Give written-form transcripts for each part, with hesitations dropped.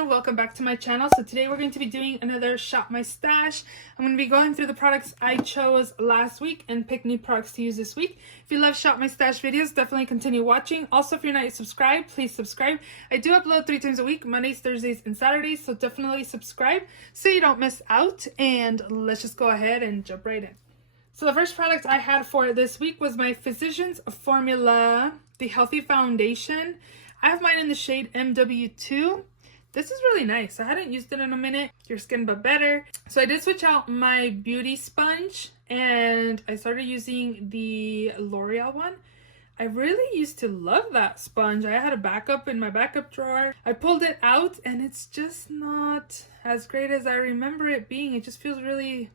everyone, welcome back to my channel. So today we're going to be doing another shop my stash. I'm going to be going through the products I chose last week and pick new products to use this week. If you love shop my stash videos, definitely continue watching. Also, if you're not yet subscribed, please subscribe. I do upload 3 times a week, Mondays, Thursdays, and Saturdays, so definitely subscribe so you don't miss out. And let's just go ahead and jump right in. So the first product I had for this week was my Physicians Formula, the Healthy Foundation. I have mine in the shade MW2. This is really nice. I hadn't used it in a minute. Your skin but better. So I did switch out my beauty sponge and I started using the L'Oreal one. I really used to love that sponge. I had a backup in my backup drawer. I pulled it out and it's just not as great as I remember it being. It just feels really,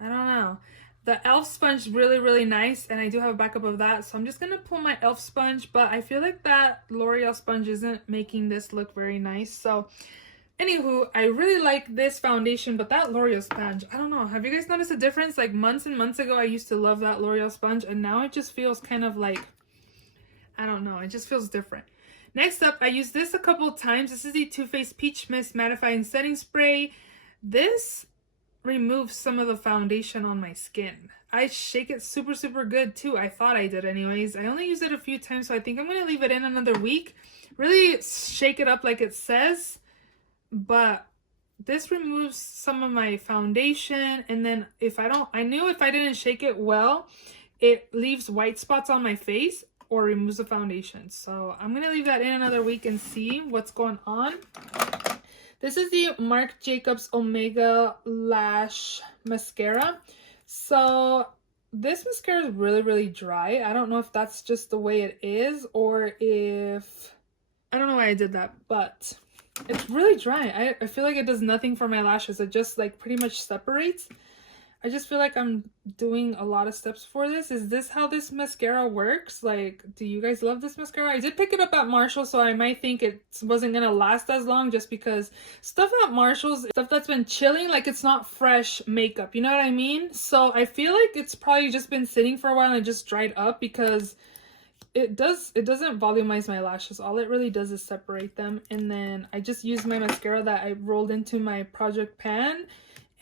I don't know. The e.l.f. sponge is really nice, and I do have a backup of that, so I'm just going to pull my e.l.f. sponge, but I feel like that L'Oreal sponge isn't making this look very nice. So, anywho, I really like this foundation, but that L'Oreal sponge, I don't know. Have you guys noticed a difference? Like, months and months ago, I used to love that L'Oreal sponge, and now it just feels kind of like, I don't know, it just feels different. Next up, I used this a couple of times. This is the Too Faced Peach Mist Mattifying Setting Spray. This removes some of the foundation on my skin. I shake it super good too. I thought I did anyways. I only used it a few times, so I think I'm going to leave it in another week. Really shake it up like it says. But this removes some of my foundation, and then I knew if I didn't shake it well, it leaves white spots on my face or removes the foundation. So I'm going to leave that in another week and see what's going on. This is the Marc Jacobs Omega Lash Mascara. So this mascara is really dry. I don't know if that's just the way it is or if... I don't know why I did that, but it's really dry. I feel like it does nothing for my lashes. It just like pretty much separates. I just feel like I'm doing a lot of steps for this. Is this how this mascara works? Like, do you guys love this mascara? I did pick it up at Marshall, so I might think it wasn't gonna last as long just because stuff at Marshall's, stuff that's been chilling, like it's not fresh makeup, you know what I mean? So I feel like it's probably just been sitting for a while and it just dried up because it doesn't volumize my lashes. All it really does is separate them. And then I just used my mascara that I rolled into my project pan.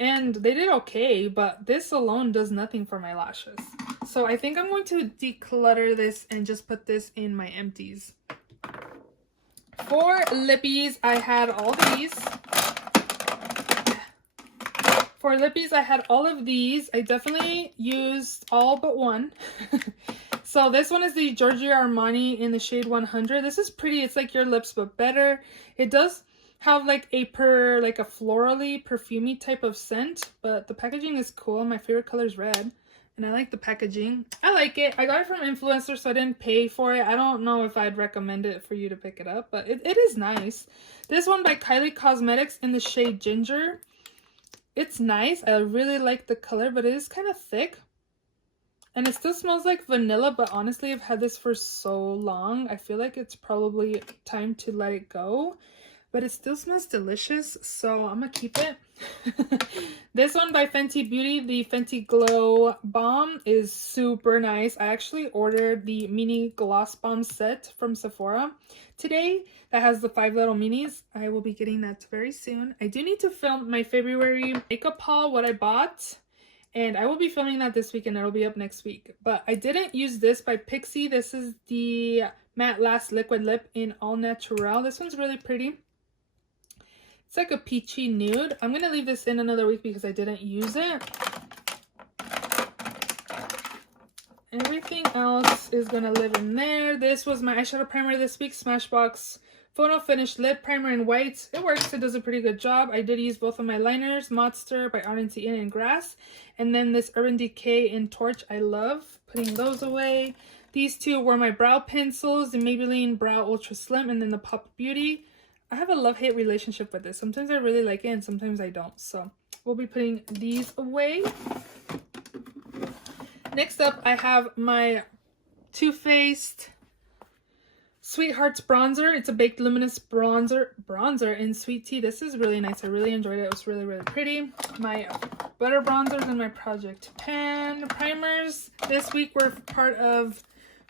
And they did okay, but this alone does nothing for my lashes. So I think I'm going to declutter this and just put this in my empties. For lippies, I had all these. For lippies, I had all of these. I definitely used all but one. So this one is the Giorgio Armani in the shade 100. This is pretty. It's like your lips, but better. It does have like a florally perfumey type of scent, but the packaging is cool. My favorite color is red and I like the packaging. I like it. I got it from Influenster, so I didn't pay for it. I don't know if I'd recommend it for you to pick it up, but it is nice. This one by Kylie Cosmetics in the shade Ginger. It's nice. I really like the color, but it is kind of thick and it still smells like vanilla, but honestly I've had this for so long, I feel like it's probably time to let it go. But it still smells delicious, so I'm gonna keep it. This one by Fenty Beauty, the Fenty Glow Balm, is super nice. I actually ordered the mini gloss balm set from Sephora today that has the 5 little minis. I will be getting that very soon. I do need to film my February makeup haul, what I bought. And I will be filming that this week and it'll be up next week. But I didn't use this by Pixi. This is the Matte Last Liquid Lip in All Natural. This one's really pretty. It's like a peachy nude. I'm going to leave this in another week because I didn't use it. Everything else is going to live in there. This was my eyeshadow primer this week. Smashbox Photo Finish Lip Primer in white. It works. It does a pretty good job. I did use both of my liners. Monster by Ardent Inn and Grass. And then this Urban Decay in Torch. I love putting those away. These two were my brow pencils. The Maybelline Brow Ultra Slim and then the Pop Beauty. I have a love-hate relationship with this. Sometimes I really like it and sometimes I don't. So we'll be putting these away. Next up, I have my Too Faced Sweethearts Bronzer. It's a baked luminous bronzer in Sweet Tea. This is really nice. I really enjoyed it. It was really pretty. My butter bronzers and my Project Pan primers this week were part of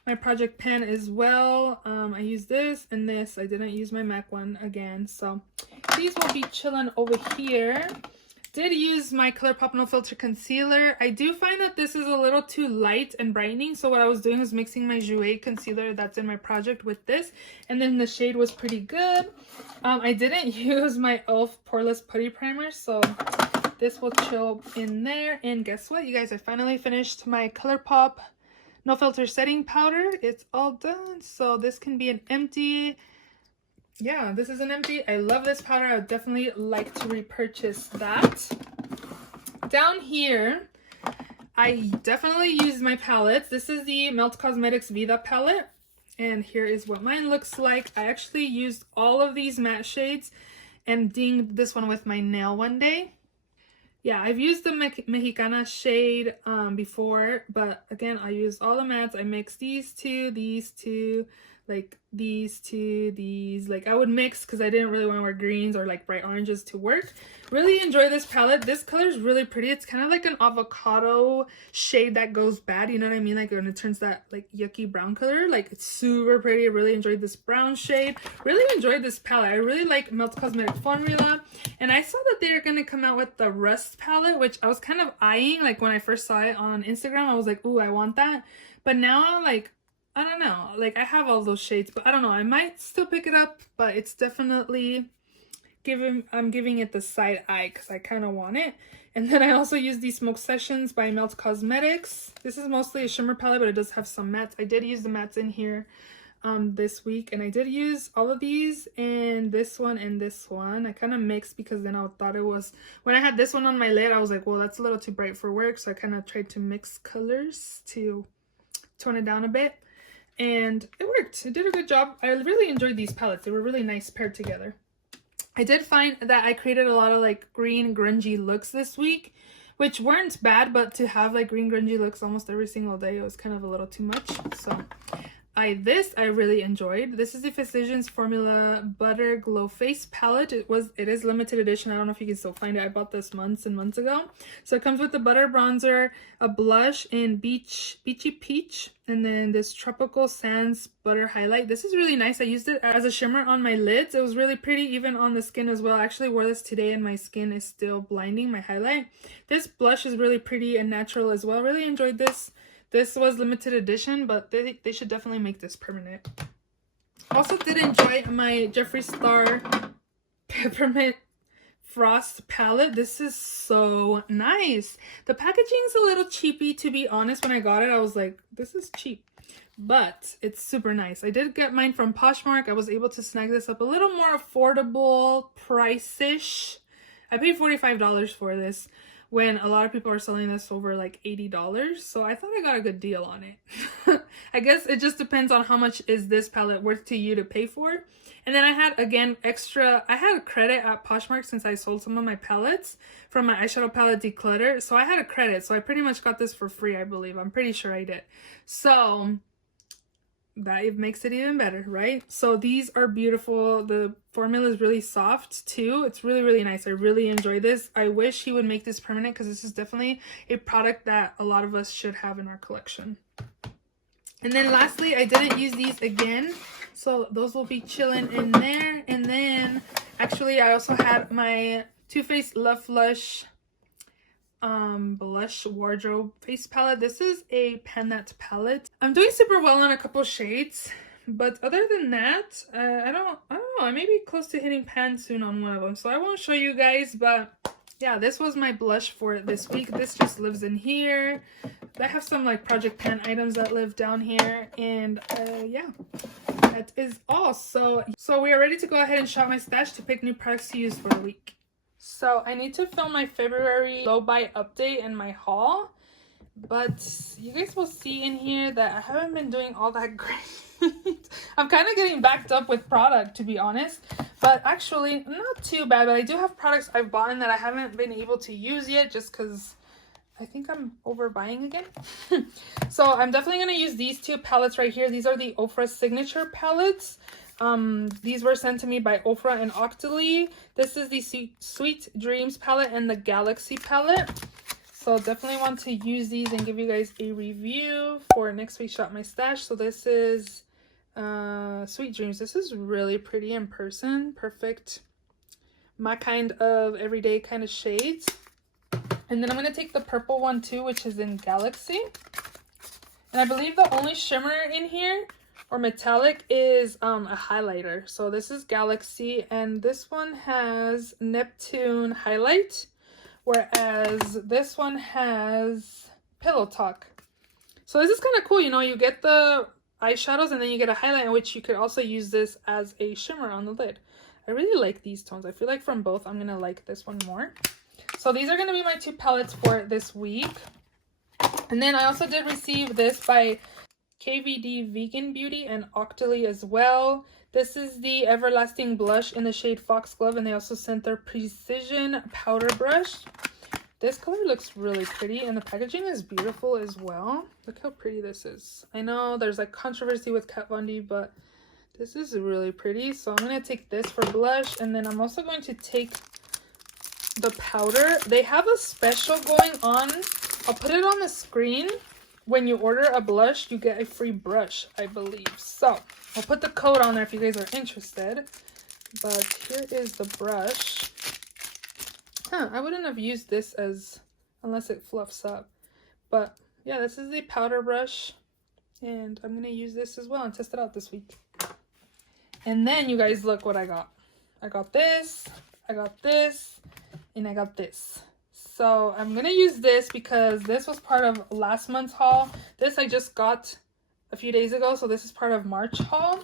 my Project Pan as well. I used this and this. I didn't use my MAC one again. So these will be chilling over here. Did use my ColourPop No Filter concealer. I do find that this is a little too light and brightening, so what I was doing was mixing my Jouer concealer that's in my project with this, and then the shade was pretty good. I didn't use my e.l.f. Poreless Putty Primer, so this will chill in there. And guess what, you guys? I finally finished my ColourPop No Filter setting powder. It's all done, so this can be an empty. Yeah, this is an empty. I love this powder. I would definitely like to repurchase that. Down here, I definitely used my palettes. This is the Melt Cosmetics Vida palette, and here is what mine looks like. I actually used all of these matte shades and dinged this one with my nail one day. Yeah, I've used the Mexicana shade before, but again, I used all the mattes. I mixed these two, like these two, these. Like I would mix because I didn't really want to wear greens or like bright oranges to work. Really enjoy this palette. This color is really pretty. It's kind of like an avocado shade that goes bad, you know what I mean? Like when it turns that like yucky brown color, like it's super pretty. I really enjoyed this brown shade. Really enjoyed this palette. I really like Melt Cosmetics formula, and I saw that they're gonna come out with the Rust palette, which I was kind of eyeing. Like when I first saw it on Instagram, I was like, ooh, I want that. But now, like, I don't know, like I have all those shades, but I don't know, I might still pick it up, but it's definitely I'm giving it the side eye because I kind of want it. And then I also use these Smoke Sessions by Melt Cosmetics. This is mostly a shimmer palette, but it does have some mattes. I did use the mattes in here this week, and I did use all of these and this one and this one. I kind of mixed because then I thought it was, when I had this one on my lid, I was like, well, that's a little too bright for work, so I kind of tried to mix colors to tone it down a bit. And it worked. It did a good job. I really enjoyed these palettes. They were really nice paired together. I did find that I created a lot of like green grungy looks this week, which weren't bad, but to have like green grungy looks almost every single day, it was kind of a little too much. So I really enjoyed. This is the Physicians Formula Butter Glow Face Palette. It is limited edition. I don't know if you can still find it. I bought this months and months ago. So it comes with the butter bronzer, a blush in Beachy Peach, and then this Tropical Sands Butter Highlight. This is really nice. I used it as a shimmer on my lids. It was really pretty even on the skin as well. I actually wore this today and my skin is still blinding, my highlight. This blush is really pretty and natural as well. Really enjoyed this. This was limited edition, but they should definitely make this permanent. Also did enjoy my Jeffree Star Peppermint Frost palette. This is so nice. The packaging's a little cheapy, to be honest. When I got it, I was like, this is cheap. But it's super nice. I did get mine from Poshmark. I was able to snag this up a little more affordable price-ish. I paid $45 for this, when a lot of people are selling this over like $80. So I thought I got a good deal on it. I guess it just depends on how much is this palette worth to you to pay for. And then I had, again, I had a credit at Poshmark since I sold some of my palettes from my eyeshadow palette Declutter. So I had a credit. So I pretty much got this for free, I believe. I'm pretty sure I did. So that makes it even better, right? So these are beautiful. The formula is really soft too. It's really, really nice. I really enjoy this. I wish he would make this permanent because this is definitely a product that a lot of us should have in our collection. And then lastly, I didn't use these again, so those will be chilling in there. And then actually I also had my Too Faced Love Flush blush wardrobe face palette. This is a Panette palette. I'm doing super well on a couple shades, but other than that, I don't know, I may be close to hitting pan soon on one of them, so I won't show you guys. But yeah, this was my blush for this week. This just lives in here. I have some like Project Pan items that live down here, and yeah, that is all. So we are ready to go ahead and shop my stash to pick new products to use for the week. So I need to film my February low buy update and my haul, but you guys will see in here that I haven't been doing all that great. I'm kind of getting backed up with product, to be honest, but actually not too bad. But I do have products I've bought that I haven't been able to use yet just because I think I'm overbuying again. So I'm definitely going to use these two palettes right here. These are the Ofra Signature palettes. These were sent to me by Ofra and Octoly. This is the Sweet Dreams palette and the Galaxy palette. So definitely want to use these and give you guys a review for next week's Shop My Stash. So this is Sweet Dreams. This is really pretty in person. Perfect my kind of everyday kind of shades. And then I'm going to take the purple one too, which is in Galaxy. And I believe the only shimmer in here or metallic is a highlighter. So this is Galaxy, and this one has Neptune highlight, whereas this one has Pillow Talk. So this is kind of cool, you know, you get the eyeshadows and then you get a highlight, in which you could also use this as a shimmer on the lid. I really like these tones. I feel like from both I'm gonna like this one more. So these are gonna be my 2 palettes for this week. And then I also did receive this by KVD Vegan Beauty and Octoly as well. This is the Everlasting Blush in the shade Foxglove, and they also sent their Precision Powder Brush. This color looks really pretty, and the packaging is beautiful as well. Look how pretty this is. I know there's like controversy with Kat Von D, but this is really pretty. So I'm going to take this for blush, and then I'm also going to take the powder. They have a special going on. I'll put it on the screen. When you order a blush, you get a free brush, I believe. So I'll put the code on there if you guys are interested. But here is the brush. I wouldn't have used this unless it fluffs up. But yeah, this is the powder brush. And I'm going to use this as well and test it out this week. And then you guys, look what I got. I got this, I got this, and I got this. So I'm going to use this because this was part of last month's haul. This I just got a few days ago, so this is part of March haul.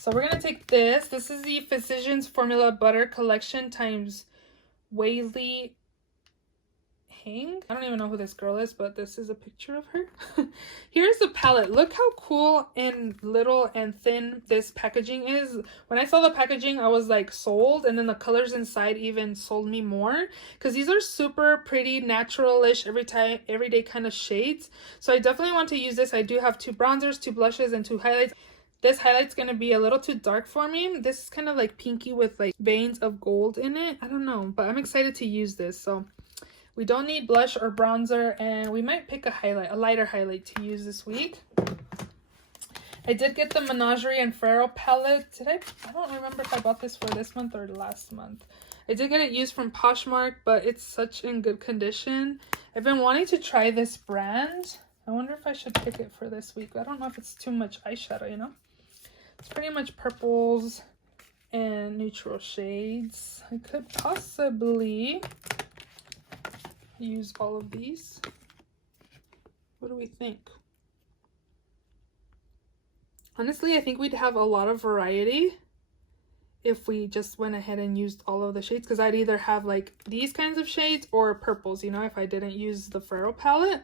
So we're going to take this. This is the Physicians Formula Butter Collection times Whaley Hang. I don't even know who this girl is, but this is a picture of her. Here's the palette. Look how cool and little and thin this packaging is. When I saw the packaging, I was like sold, and then the colors inside even sold me more, because these are super pretty, natural-ish, everyday kind of shades. So I definitely want to use this. I do have 2 bronzers, 2 blushes, and 2 highlights. This highlight's going to be a little too dark for me. This is kind of like pinky with like veins of gold in it. I don't know, but I'm excited to use this. So we don't need blush or bronzer, and we might pick a lighter highlight to use this week. I did get the Menagerie and Ferrero palette. I don't remember if I bought this for this month or last month. I did get it used from Poshmark, but it's such in good condition. I've been wanting to try this brand. I wonder if I should pick it for this week. I don't know if it's too much eyeshadow, you know? It's pretty much purples and neutral shades. I could possibly use all of these. What do we think? Honestly, I think we'd have a lot of variety if we just went ahead and used all of the shades, because I'd either have like these kinds of shades or purples, you know, if I didn't use the Ferrero palette.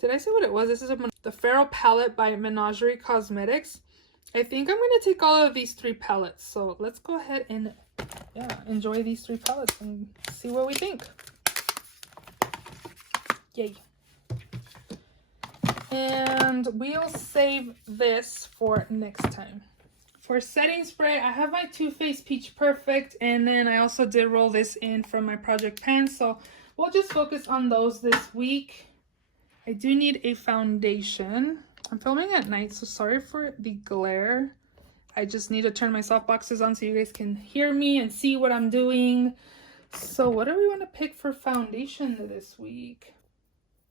Did I say what it was? This is the Ferrero palette by Menagerie Cosmetics. I think I'm going to take all of these 3 palettes. So let's go ahead and enjoy these 3 palettes and see what we think. Yay. And we'll save this for next time. For setting spray, I have my Too Faced Peach Perfect, and then I also did roll this in from my Project Pan, so we'll just focus on those this week. I do need a foundation. I'm filming at night, so sorry for the glare. I just need to turn my softboxes on so you guys can hear me and see what I'm doing. So what do we want to pick for foundation this week?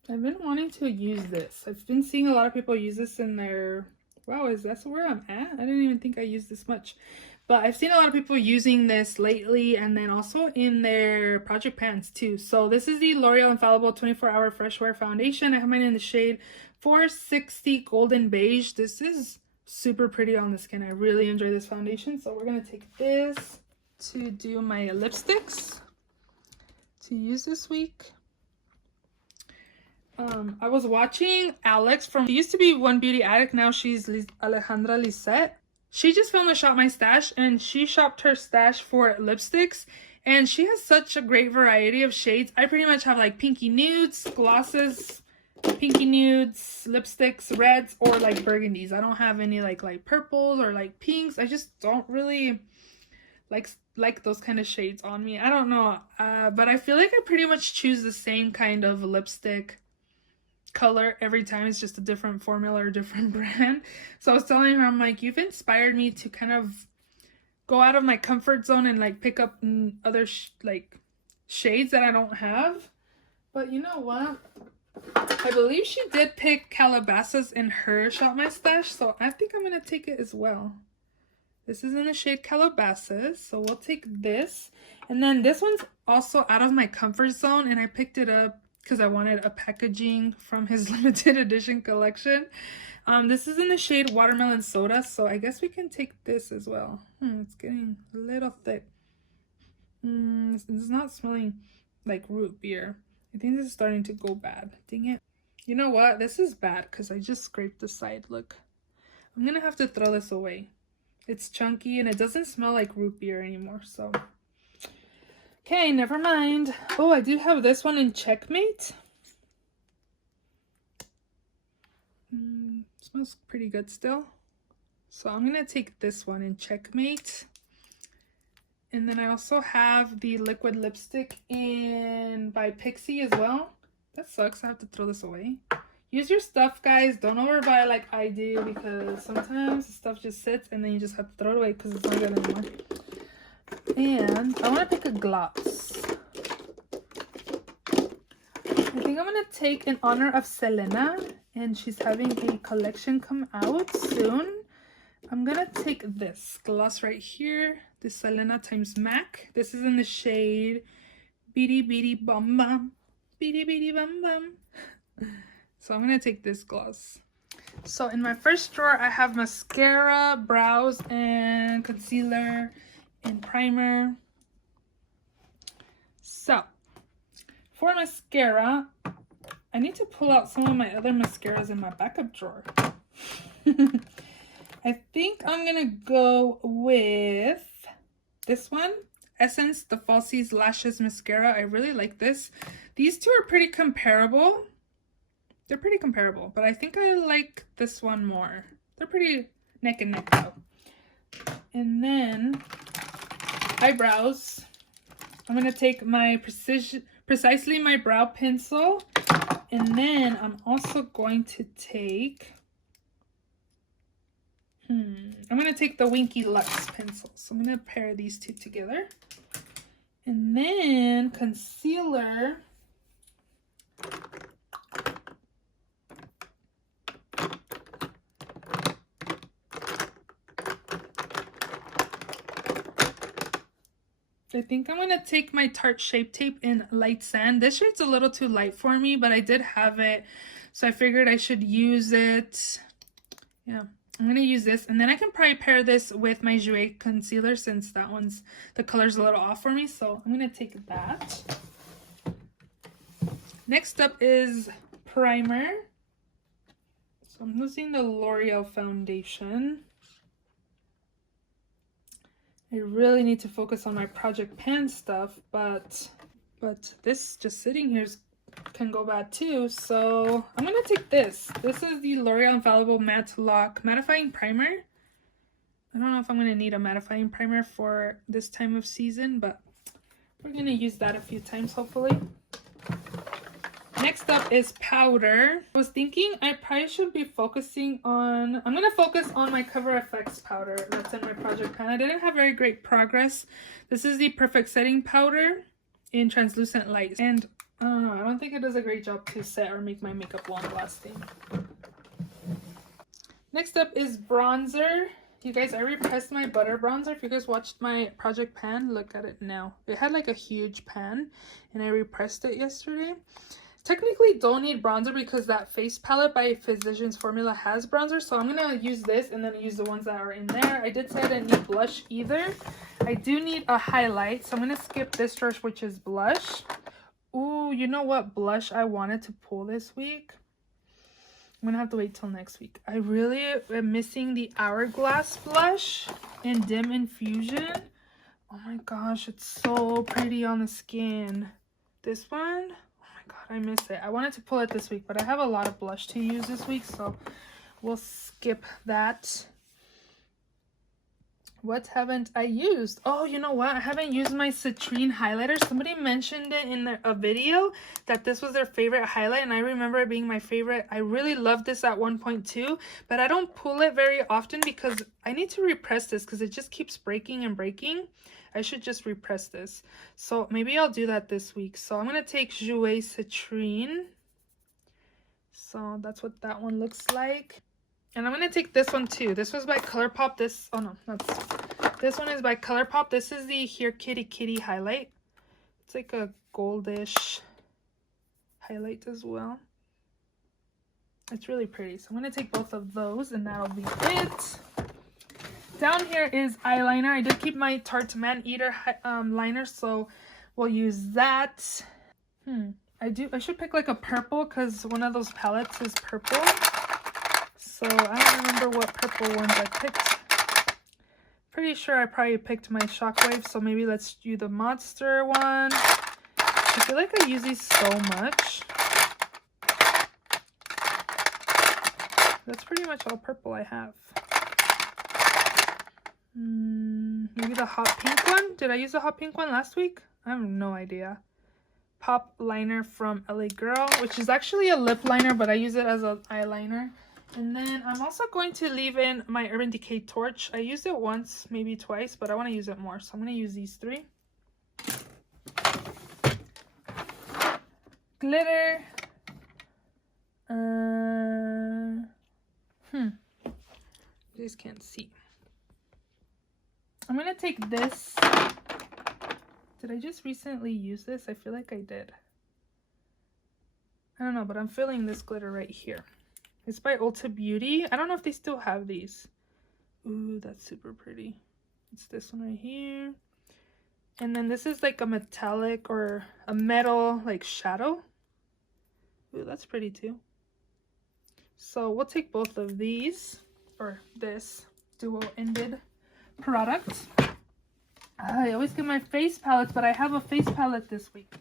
I've been wanting to use this. I've been seeing a lot of people use this in their... Wow, is that where I'm at? I didn't even think I used this much. But I've seen a lot of people using this lately, and then also in their project pans too. So this is the L'Oreal Infallible 24-Hour Fresh Wear Foundation. I have mine in the shade 460 Golden Beige. This is super pretty on the skin. I really enjoy this foundation. So we're going to take this to do my lipsticks to use this week. I was watching Alex from, she used to be One Beauty Addict, now she's Alejandra Lisette. She just filmed a Shop My Stash, and she shopped her stash for lipsticks, and she has such a great variety of shades. I pretty much have like pinky nudes, glosses, pinky nudes, lipsticks, reds, or like burgundies. I don't have any like light purples or like pinks. I just don't really like those kind of shades on me. I don't know, but I feel like I pretty much choose the same kind of lipstick color every time. It's just a different formula or different brand. So I was telling her, I'm like, you've inspired me to kind of go out of my comfort zone and like pick up other like shades that I don't have. But you know what? I believe she did pick Calabasas in her Shop My Stash, so I think I'm gonna take it as well. This is in the shade Calabasas, so we'll take this. And then this one's also out of my comfort zone, and I picked it up because I wanted a packaging from his limited edition collection. This is in the shade Watermelon Soda, so I guess we can take this as well. It's getting a little thick. It's not smelling like root beer. I think this is starting to go bad. Dang it. You know what? This is bad because I just scraped the side. Look. I'm going to have to throw this away. It's chunky and it doesn't smell like root beer anymore, so. Okay, never mind. Oh, I do have this one in Checkmate. Smells pretty good still. So I'm going to take this one in Checkmate. And then I also have the liquid lipstick by Pixie as well. That sucks. I have to throw this away. Use your stuff, guys. Don't overbuy like I do, because sometimes the stuff just sits and then you just have to throw it away because it's not good anymore. And I want to pick a gloss. I think I'm going to take in honor of Selena, and she's having a collection come out soon. I'm going to take this gloss right here. The Selena times MAC. This is in the shade Beady Beady Bum Bum. Beady Beady Bum Bum. So I'm going to take this gloss. So in my first drawer, I have mascara, brows, and concealer, and primer. So for mascara, I need to pull out some of my other mascaras in my backup drawer. I think I'm going to go with this one, Essence the Falsies Lashes Mascara. I really like this. These two are pretty comparable. They're pretty comparable, but I think I like this one more. They're pretty neck and neck though. And then eyebrows. I'm going to take my Precisely My Brow Pencil. And then I'm also going to take... I'm going to take the Winky Lux pencil. So I'm going to pair these two together. And then concealer. I think I'm going to take my Tarte Shape Tape in Light Sand. This shade's a little too light for me, but I did have it, so I figured I should use it. Yeah, I'm going to use this, and then I can probably pair this with my Jouer concealer since that one's, the color's a little off for me, so I'm going to take that. Next up is primer. So I'm using the L'Oreal foundation. I really need to focus on my Project Pan stuff, but this just sitting here can go bad too. So I'm gonna take this. This is the L'Oreal Infallible Matte Lock Mattifying Primer. I don't know if I'm gonna need a mattifying primer for this time of season, but we're gonna use that a few times hopefully. Next up is powder. I was thinking I probably should be focusing on, I'm going to focus on my Cover FX powder that's in my Project Pan. I didn't have very great progress. This is the Perfect Setting Powder in Translucent Light. And I don't know, I don't think it does a great job to set or make my makeup long lasting. Next up is bronzer. You guys, I repressed my butter bronzer. If you guys watched my Project Pan, look at it now. It had like a huge pan and I repressed it yesterday. Technically don't need bronzer because that face palette by Physicians Formula has bronzer, so I'm gonna use this and then use the ones that are in there. I did say I didn't need blush either. I do need a highlight, so I'm gonna skip this first, which is blush. Ooh, you know what blush I wanted to pull this week? I'm gonna have to wait till next week. I really am missing the Hourglass blush in Dim Infusion. Oh my gosh, it's so pretty on the skin. This one, God, I miss it. I wanted to pull it this week, but I have a lot of blush to use this week, so we'll skip that. What haven't I used? Oh, you know what? I haven't used my citrine highlighter. Somebody mentioned it in a video that this was their favorite highlight, and I remember it being my favorite. I really loved this at 1.2, but I don't pull it very often because I need to repress this because it just keeps breaking and breaking. I should just repress this. So maybe I'll do that this week. So I'm going to take Jouer Citrine. So that's what that one looks like. And I'm going to take this one too. This was by ColourPop. This one is by ColourPop. This is the Here Kitty Kitty highlight. It's like a goldish highlight as well. It's really pretty. So I'm going to take both of those and that'll be it. Down here is eyeliner. I did keep my Tarte Man Eater liner, so we'll use that. I should pick like a purple because one of those palettes is purple. So I don't remember what purple ones I picked. Pretty sure I probably picked my Shockwave, so maybe let's do the Monster one. I feel like I use these so much. That's pretty much all purple I have. Maybe the hot pink one? Did I use the hot pink one last week? I have no idea. Pop liner from LA Girl, which is actually a lip liner, but I use it as an eyeliner. And then I'm also going to leave in my Urban Decay Torch. I used it once, maybe twice, but I want to use it more. So I'm going to use these three. Glitter. You guys can't see. I'm going to take this. Did I just recently use this? I feel like I did. I don't know, but I'm feeling this glitter right here. It's by Ulta Beauty. I don't know if they still have these. Ooh, that's super pretty. It's this one right here. And then this is like a metallic or a metal like shadow. Ooh, that's pretty too. So we'll take both of these, or this duo-ended product. I always get my face palettes, but I have a face palette this week.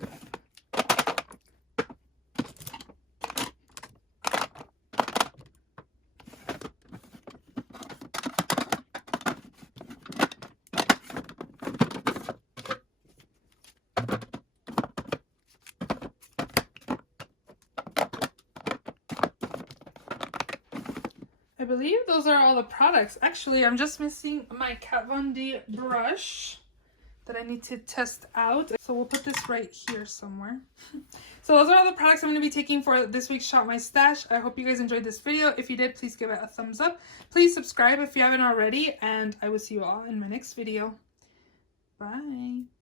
I believe those are all the products. Actually, I'm just missing my Kat Von D brush that I need to test out. So we'll put this right here somewhere. So those are all the products I'm going to be taking for this week's Shop My Stash. I hope you guys enjoyed this video. If you did, please give it a thumbs up. Please subscribe if you haven't already, and I will see you all in my next video. Bye.